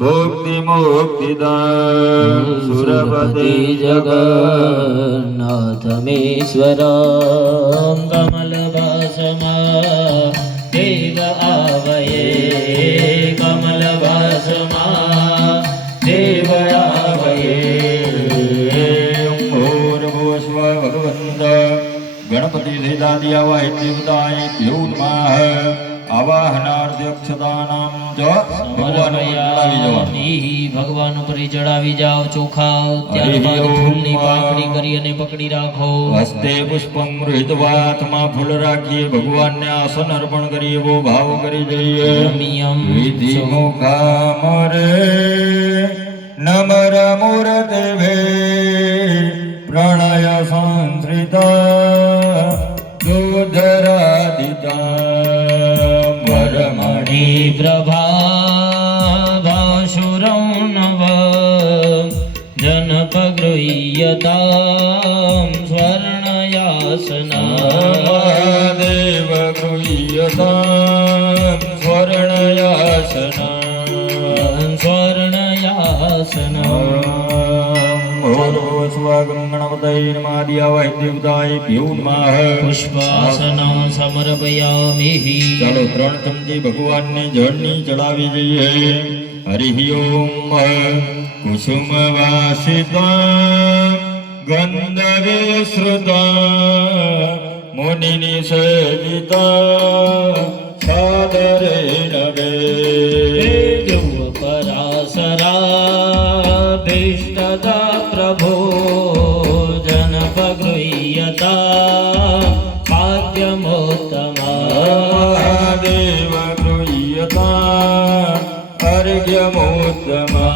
भोक्ति मुक्तिदान सुरपति जगन्नाथमेश्वर कमलवासमा देव आवये कमलवासमा देव आवये। भूर्भुवस्व भगवन्त गणपति देदादिया वा देवताय द्योतमाः आवाहनार्थक्षतानां च ભગવાન ઉપર ચડાવી જાઓ ચોખા, ત્યારબાદ ફૂલની પાકડી કરી અને પકડી રાખો. હસ્તે પુષ્પમ ગૃહીત્વાથમાં ફૂલ રાખીએ ભગવાનને આસન અર્પણ કરી એવો ભાવ કરી દઈએ. વિધિ મુખામરે નમર મૂર્તે ભે પ્રણય સંશ્રિતા દુધરાદિતા વરમણી પ્રભાભાસુરૌ નવ જનપગૃહ્યતાં સ્વર્ણયાસના દેવ ગૃહ્યતાં સ્વર્ણયાસના સ્વર્ણયાસના. પુષ્પાસनं સમર્પયામિ. ચાલો 3 ચમચી ભગવાનને જળની ચડાવી જઈએ. હરિ ઓમ કુસુમ વાસિતા ગંધર્વ શ્રુતા મુનિની સેવિતા સાદરે નવે પરાસરાભીષ્ટદા પ્રભો જનપગૃહ્યતા પાદ્યમોત્તમા દેવ ગૃહ્યતા અર્ઘ્યમોત્તમા.